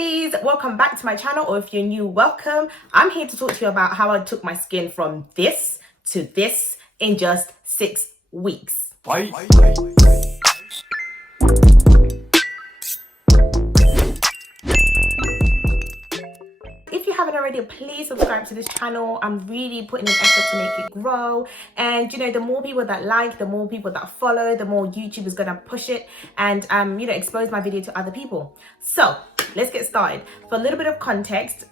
lovelies, welcome back to my channel, or if you're new, welcome. I'm here to talk to you about how I took my skin from this to this in just 6 weeks. Bye. If you haven't already, please subscribe to this channel. I'm really putting an effort to make it grow, and you know, the more people that like, the more people that follow, the more YouTube is gonna push it and you know, expose my video to other people. So let's get started. For a little bit of context,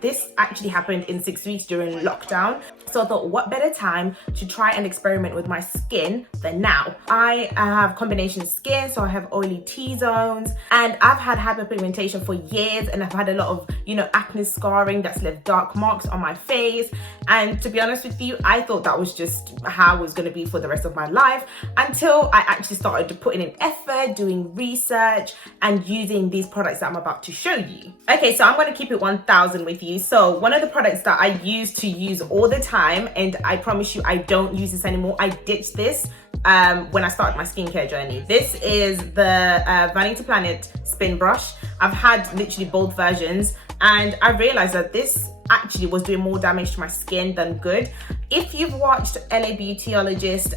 this actually happened in 6 weeks during lockdown. So I thought, what better time to try and experiment with my skin than now? I have combination skin, so I have oily T-zones, and I've had hyperpigmentation for years, and I've had a lot of, you know, acne scarring that's left dark marks on my face. And to be honest with you, I thought that was just how it was going to be for the rest of my life, until I actually started putting in effort, doing research, and using these products that I'm about to show you. Okay, so I'm going to keep it 1000 with you. So one of the products that I used to use all the time, and I promise you I don't use this anymore, I ditched this when I started my skincare journey. This is the Vanity Planet Spin Brush. I've had literally both versions, and I realized that this actually was doing more damage to my skin than good. If you've watched LA Beautyologist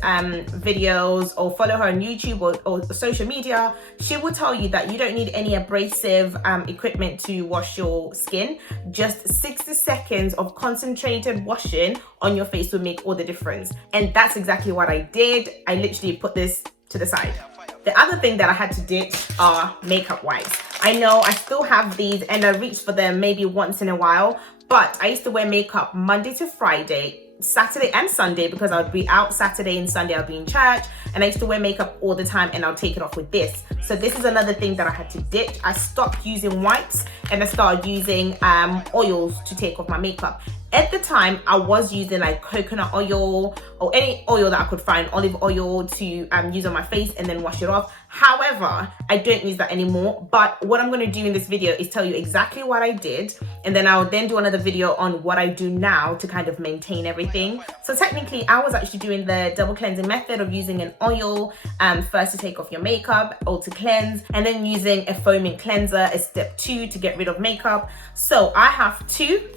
videos, or follow her on YouTube or social media, she will tell you that you don't need any abrasive equipment to wash your skin. Just 60 seconds of concentrated washing on your face will make all the difference. And that's exactly what I did. I literally put this to the side. The other thing that I had to ditch are makeup wipes. I know I still have these, and I reach for them maybe once in a while, but I used to wear makeup Monday to Friday, Saturday and Sunday, because I would be out Saturday and Sunday, I'll be in church, and I used to wear makeup all the time, and I'll take it off with this. So this is another thing that I had to ditch. I stopped using wipes, and I started using oils to take off my makeup. At the time, I was using like coconut oil or any oil that I could find, olive oil, to use on my face and then wash it off. However, I don't use that anymore. But what I'm going to do in this video is tell you exactly what I did, and then I'll then do another video on what I do now to kind of maintain everything. So technically, I was actually doing the double cleansing method of using an oil first to take off your makeup or to cleanse, and then using a foaming cleanser as step 2 to get rid of makeup. So I have 2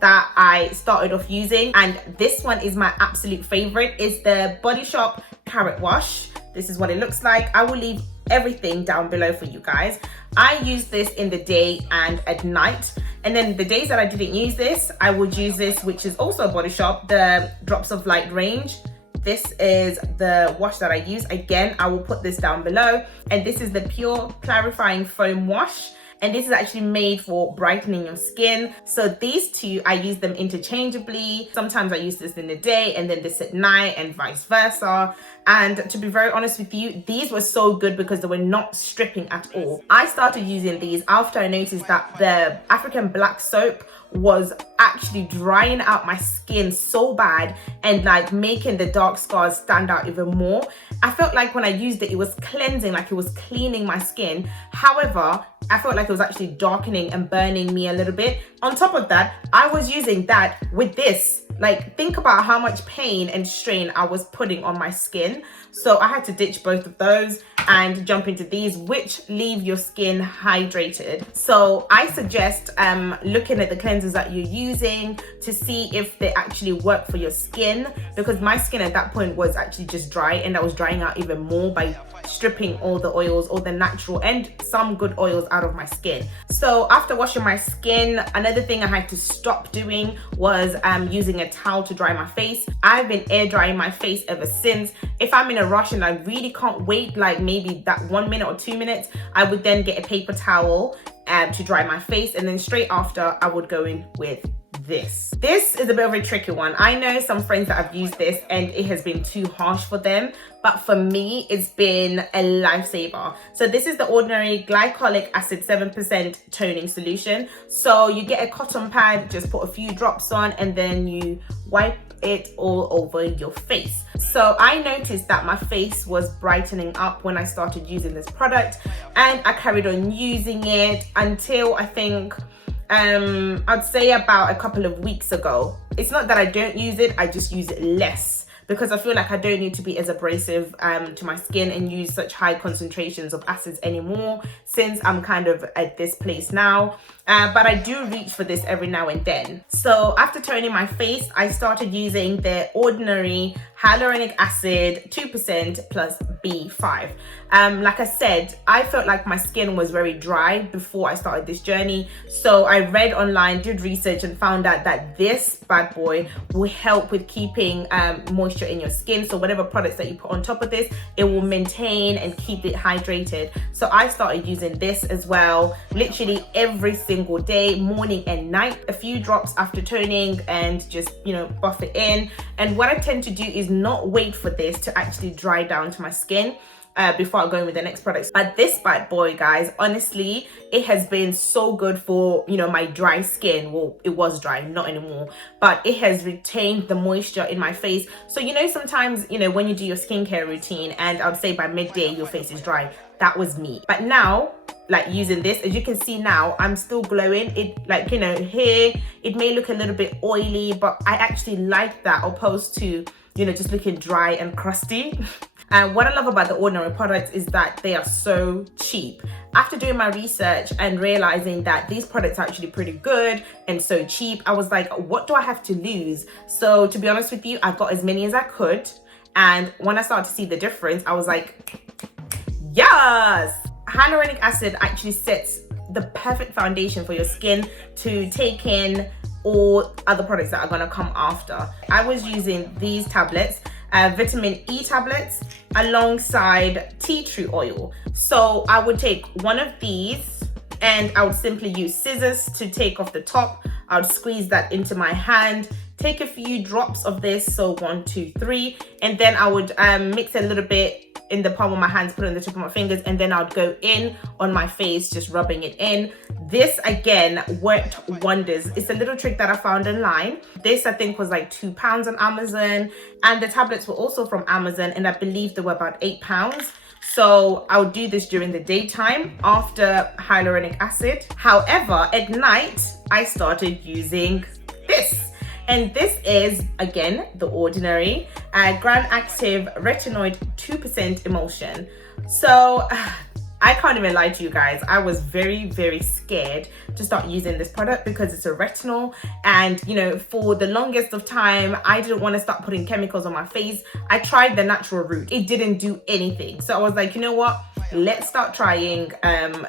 that I started off using, and this one is my absolute favorite. It's the Body Shop Carrot Wash. This is what it looks like. I will leave everything down below for you guys. I use this in the day and at night, and then the days that I didn't use this, I would use this, which is also a Body Shop, the Drops of Light range. This is the wash that I use. Again, I will put this down below, and this is the Pure Clarifying Foam Wash. And this is actually made for brightening your skin. So these two, I use them interchangeably. Sometimes I use this in the day and then this at night, and vice versa. And to be very honest with you, these were so good because they were not stripping at all. I started using these after I noticed that the African black soap was actually drying out my skin so bad and like making the dark scars stand out even more. I felt like when I used it, it was cleansing, like it was cleaning my skin. However, I felt like it was actually darkening and burning me a little bit. On top of that, I was using that with this. Like, think about how much pain and strain I was putting on my skin. So I had to ditch both of those and jump into these, which leave your skin hydrated. So I suggest looking at the cleansers that you're using to see if they actually work for your skin, because my skin at that point was actually just dry, and I was drying out even more by stripping all the oils, all the natural and some good oils out of my skin. So after washing my skin, another thing I had to stop doing was using a towel to dry my face. I've been air drying my face ever since. If I'm in a rush and I really can't wait, like maybe that 1 minute or 2 minutes, I would then get a paper towel to dry my face, and then straight after I would go in with this. This is a bit of a tricky one. I know some friends that have used this and it has been too harsh for them, but for me, it's been a lifesaver. So this is the ordinary Glycolic Acid 7% toning solution. So you get a cotton pad, just put a few drops on, and then you wipe it all over your face. So I noticed that my face was brightening up when I started using this product, and I carried on using it until I think I'd say about a couple of weeks ago. It's not that I don't use it, I just use it less. because I feel like I don't need to be as abrasive to my skin and use such high concentrations of acids anymore, since I'm kind of at this place now. But I do reach for this every now and then. So after toning my face, I started using the ordinary hyaluronic acid 2% plus B5. Like I said, I felt like my skin was very dry before I started this journey. So I read online, did research, and found out that this bad boy will help with keeping moisture in your skin. So whatever products that you put on top of this, it will maintain and keep it hydrated. So I started using this as well, literally every single day, morning and night, a few drops after toning, and just, you know, buff it in. And what I tend to do is not wait for this to actually dry down to my skin before I go in with the next products. But this bad boy, guys, honestly, it has been so good for, you know, my dry skin. Well, it was dry, not anymore, but it has retained the moisture in my face. So, you know, sometimes, you know, when you do your skincare routine, and I would say by midday your face is dry, that was me. But now, like, using this, as you can see now, I'm still glowing. It, like, you know, here it may look a little bit oily, but I actually like that, opposed to, you know, just looking dry and crusty. And what I love about the ordinary products is that they are so cheap. After doing my research and realizing that these products are actually pretty good and so cheap, I was like, what do I have to lose? So to be honest with you, I got as many as I could. And when I started to see the difference, I was like, yes! Hyaluronic acid actually sets the perfect foundation for your skin to take in all other products that are gonna come after. I was using these tablets, vitamin E tablets, alongside tea tree oil. So I would take one of these and I would simply use scissors to take off the top. I would squeeze that into my hand, take a few drops of this, so 1, 2, 3, and then I would mix a little bit in the palm of my hands, put it on the tip of my fingers, and then I would go in on my face, just rubbing it in. This again worked wonders. It's a little trick that I found online. This I think was like £2 on Amazon, and the tablets were also from Amazon, and I believe they were about £8. So I would do this during the daytime after hyaluronic acid. However, at night, I started using this. And this is, again, the ordinary Granactive Retinoid 2% Emulsion. So I can't even lie to you guys. I was very, very scared to start using this product because it's a retinol. And, you know, for the longest of time, I didn't want to start putting chemicals on my face. I tried the natural route. It didn't do anything. So I was like, you know what? Let's start trying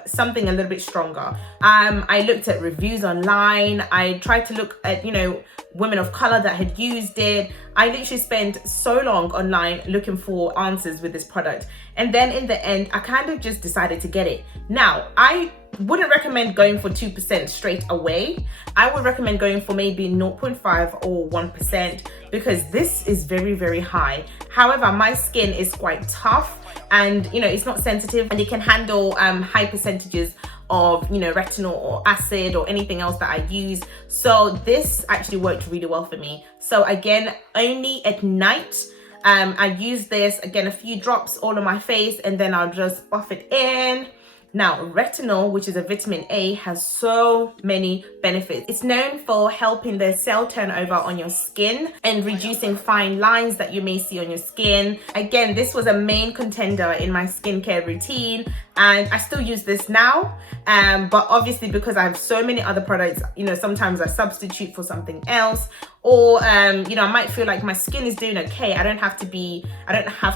something a little bit stronger. I looked at reviews online. I tried to look at, you know, women of color that had used it. I literally spent so long online looking for answers with this product. And then in the end, I kind of just decided to get it. Now, I wouldn't recommend going for 2% straight away. I would recommend going for maybe 0.5 or 1% because this is very, very high. However, my skin is quite tough and, you know, it's not sensitive, and it can handle high percentages of, you know, retinol or acid or anything else that I use. So this actually worked really well for me. So again, only at night, I use this, again, a few drops all on my face, and then I'll just buff it in. Now, retinol, which is a vitamin A, has so many benefits. It's known for helping the cell turnover on your skin and reducing fine lines that you may see on your skin. Again, this was a main contender in my skincare routine, and I still use this now. But obviously, because I have so many other products, you know, sometimes I substitute for something else, or you know, I might feel like my skin is doing okay. I don't have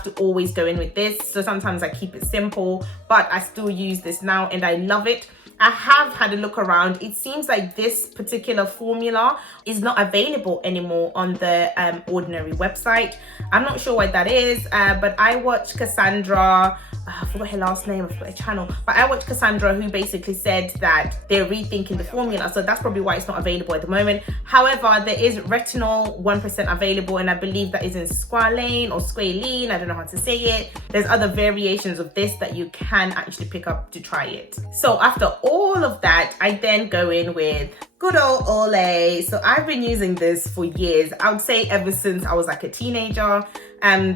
to always go in with this. So sometimes I keep it simple, but I still use this now and I love it. I have had a look around. It seems like this particular formula is not available anymore on the ordinary website. I'm not sure why that is, but I watched Cassandra, I forgot her last name, I forgot her channel, but I watched Cassandra, who basically said that they're rethinking the formula, so that's probably why it's not available at the moment. However, there is retinol 1% available, and I believe that is in Squalane or Squalane, I don't know how to say it. There's other variations of this that you can actually pick up to try it. So after all of that, I then go in with good old Olay. So I've been using this for years. I would say ever since I was like a teenager.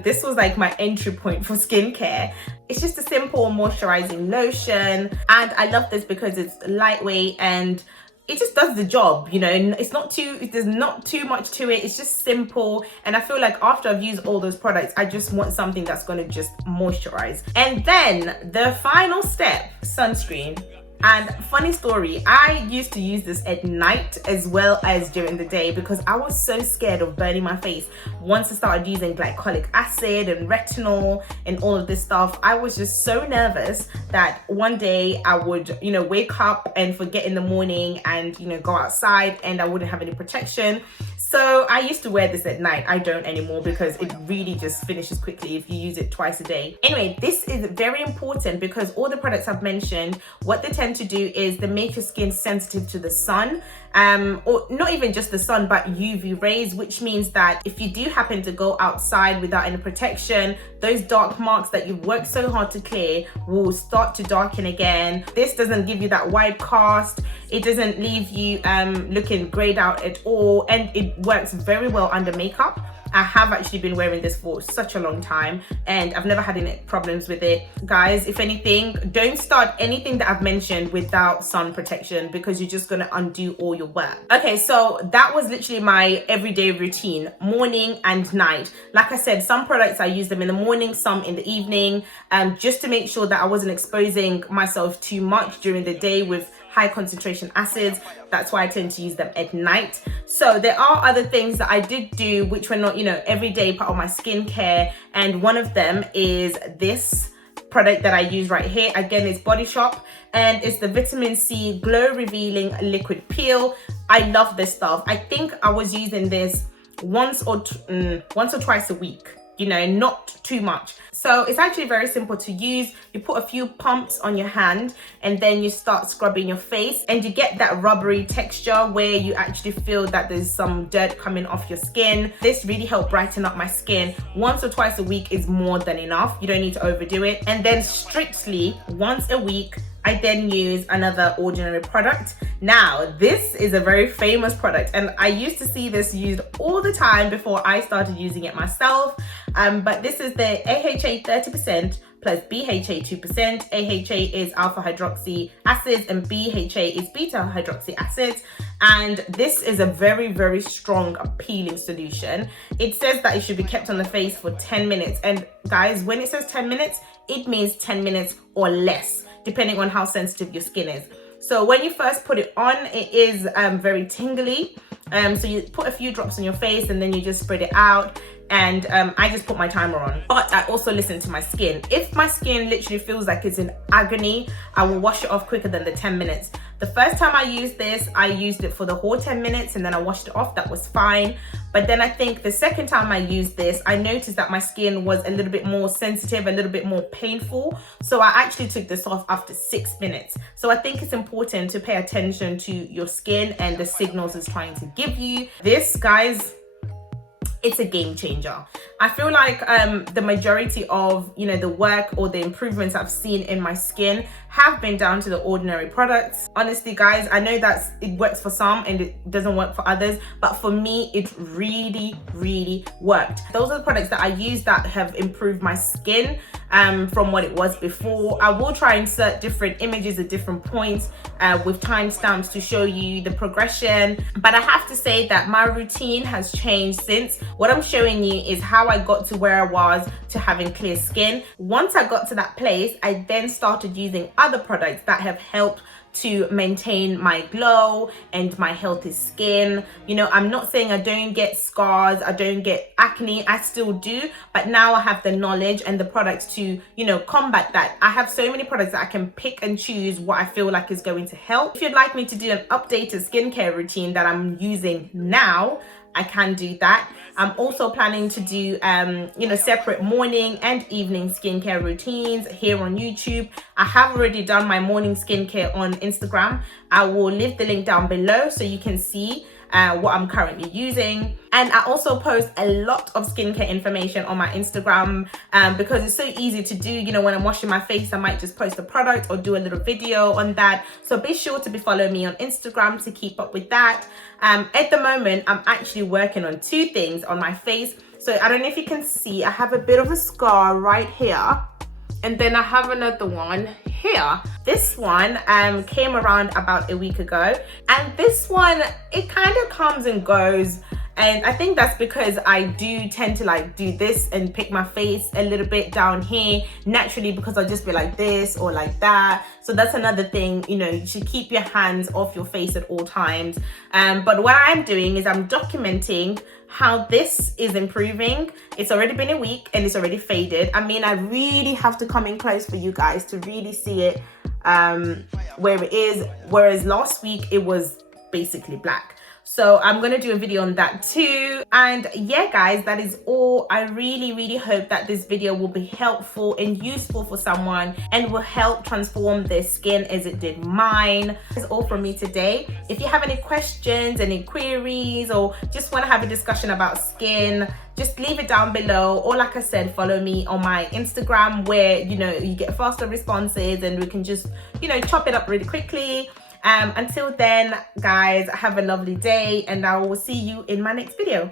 This was like my entry point for skincare. It's just a simple moisturizing lotion, and I love this because it's lightweight and it just does the job, you know. It's not too, there's not too much to it. It's just simple. And I feel like after I've used all those products, I just want something that's going to just moisturize. And then the final step, sunscreen. And funny story, I used to use this at night as well as during the day because I was so scared of burning my face. Once I started using glycolic acid and retinol and all of this stuff, I was just so nervous that one day I would, you know, wake up and forget in the morning and, you know, go outside and I wouldn't have any protection. So I used to wear this at night. I don't anymore because it really just finishes quickly if you use it twice a day. Anyway, this is very important because all the products I've mentioned, what they tend to do is they make your skin sensitive to the sun, or not even just the sun, but UV rays, which means that if you do happen to go outside without any protection, those dark marks that you've worked so hard to clear will start to darken again. This doesn't give you that white cast. It doesn't leave you looking grayed out at all, and it works very well under makeup. I have actually been wearing this for such a long time and I've never had any problems with it. Guys, if anything, don't start anything that I've mentioned without sun protection because you're just gonna undo all your work. Okay, so that was literally my everyday routine, morning and night. Like I said, some products I use them in the morning, some in the evening, just to make sure that I wasn't exposing myself too much during the day with high concentration acids. That's why I tend to use them at night. So there are other things that I did do which were not, you know, everyday part of my skincare, and one of them is this product that I use right here. Again, it's Body Shop and it's the vitamin C glow revealing liquid peel. I love this stuff. I think I was using this once or twice a week, you know, not too much. So it's actually very simple to use. You put a few pumps on your hand and then you start scrubbing your face and you get that rubbery texture where you actually feel that there's some dirt coming off your skin. This really helped brighten up my skin. Once or twice a week is more than enough. You don't need to overdo it. And then strictly once a week, I then use another ordinary product. Now, this is a very famous product and I used to see this used all the time before I started using it myself. But this is the AHA 30% plus BHA 2%. AHA is alpha hydroxy acids and BHA is beta hydroxy acids. And this is a very, very strong peeling solution. It says that it should be kept on the face for 10 minutes. And guys, when it says 10 minutes, it means 10 minutes or less, depending on how sensitive your skin is. So when you first put it on, it is very tingly. So you put a few drops on your face and then you just spread it out. And I just put my timer on. But I also listen to my skin. If my skin literally feels like it's in agony, I will wash it off quicker than the 10 minutes. The first time I used this, I used it for the whole 10 minutes and then I washed it off. That was fine. But then I think the second time I used this, I noticed that my skin was a little bit more sensitive, a little bit more painful. So I actually took this off after 6 minutes. So I think it's important to pay attention to your skin and the signals it's trying to give you. This, guys, it's a game changer. I feel like the majority of, you know, the work or the improvements I've seen in my skin have been down to the ordinary products. Honestly, guys, I know that it works for some and it doesn't work for others, but for me, it really, really worked. Those are the products that I use that have improved my skin from what it was before. I will try and insert different images at different points with timestamps to show you the progression. But I have to say that my routine has changed since. What I'm showing you is how I got to where I was to having clear skin. Once I got to that place, I then started using other products that have helped to maintain my glow and my healthy skin. You know, I'm not saying I don't get scars, I don't get acne, I still do, but now I have the knowledge and the products to, you know, combat that. I have so many products that I can pick and choose what I feel like is going to help. If you'd like me to do an updated skincare routine that I'm using now, I can do that. I'm also planning to do, you know, separate morning and evening skincare routines here on YouTube. I have already done my morning skincare on Instagram. I will leave the link down below so you can see what I'm currently using. And I also post a lot of skincare information on my Instagram because it's so easy to do. You know, when I'm washing my face, I might just post a product or do a little video on that. So be sure to be following me on Instagram to keep up with that. At the moment, I'm actually working on 2 things on my face. So I don't know if you can see, I have a bit of a scar right here. And then I have another one here. This one came around about a week ago, and this one, it kind of comes and goes. And I think that's because I do tend to like do this and pick my face a little bit down here naturally, because I'll just be like this or like that. So that's another thing, you know, you should keep your hands off your face at all times. But what I'm doing is I'm documenting how this is improving. It's already been a week and it's already faded. I mean, I really have to come in close for you guys to really see it where it is. Whereas last week it was basically black. So I'm going to do a video on that too. And yeah, guys, that is all. I really hope that this video will be helpful and useful for someone and will help transform their skin as it did mine. That's all from me today. If you have any questions, any queries, or just want to have a discussion about skin, just leave it down below. Or like I said, follow me on my Instagram, where, you know, you get faster responses and we can just, you know, chop it up really quickly. Until then, guys, have a lovely day, and I will see you in my next video.